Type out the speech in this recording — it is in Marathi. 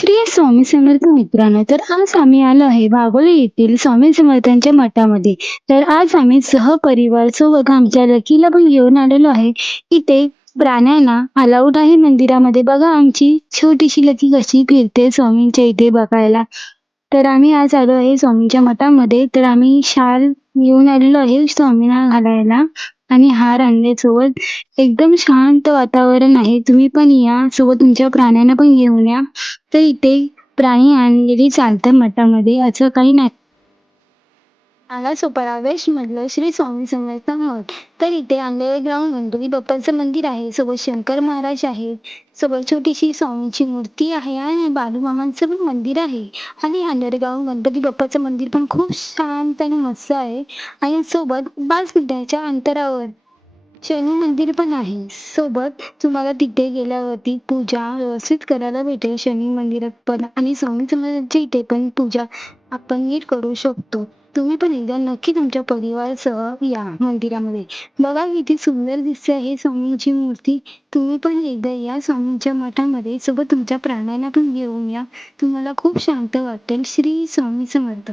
श्री स्वामी समर्थ मित्रांनो, तर आज आम्ही आलो आहे वाघोली येथील स्वामी समर्थांच्या मठामध्ये. तर आज आम्ही सहपरिवार सोबत आमच्या लकीला पण घेऊन आलेलो आहे. इथे प्राण्यांना अलाउड आहे मंदिरामध्ये. बघा आमची छोटीशी लकी कशी फिरते स्वामींच्या इथे बघायला. तर आम्ही आज आलो आहे स्वामींच्या मठामध्ये. तर आम्ही शाल घेऊन आलेलो आहे स्वामींना घालायला आणि हार आणल्यासोबत. एकदम शांत वातावरण आहे. तुम्ही पण या, सोबत तुमच्या प्राण्यांना पण घेऊन या. तर इथे प्राणी आणलेली चालतात मठामध्ये असं काही नाही. नालासोपारा वेस्टमधलं श्री स्वामी समर्थ मठ. तर इथे अंडरग्राऊंड गणपती बाप्पाचं मंदिर आहे. सोबत शंकर महाराज आहेत. सोबत छोटीशी स्वामींची मूर्ती आहे आणि बालूमामांचं पण मंदिर आहे. आणि अंडरग्राऊंड गणपती बाप्पाचं मंदिर पण खूप शांत आणि मस्त आहे. आणि सोबत 5 मिनिटाच्या अंतरावर शनी मंदिर पण आहे. सोबत तुम्हाला तिथे गेल्यावरती पूजा व्यवस्थित करायला भेटेल शनी मंदिरात पण आणि स्वामी समर्थांच्या इथे पण पूजा आपण नीट करू शकतो. तुम्ही पण एकदा नक्की तुमच्या परिवारासह या मंदिरामध्ये. बघा किती सुंदर दिसते आहे स्वामींची मूर्ती. तुम्ही पण एकदा या स्वामींच्या मठामध्ये सोबत तुमच्या प्राण्यांना पण घेऊन या. तुम्हाला खूप शांत वाटेल. श्री स्वामी समर्थ.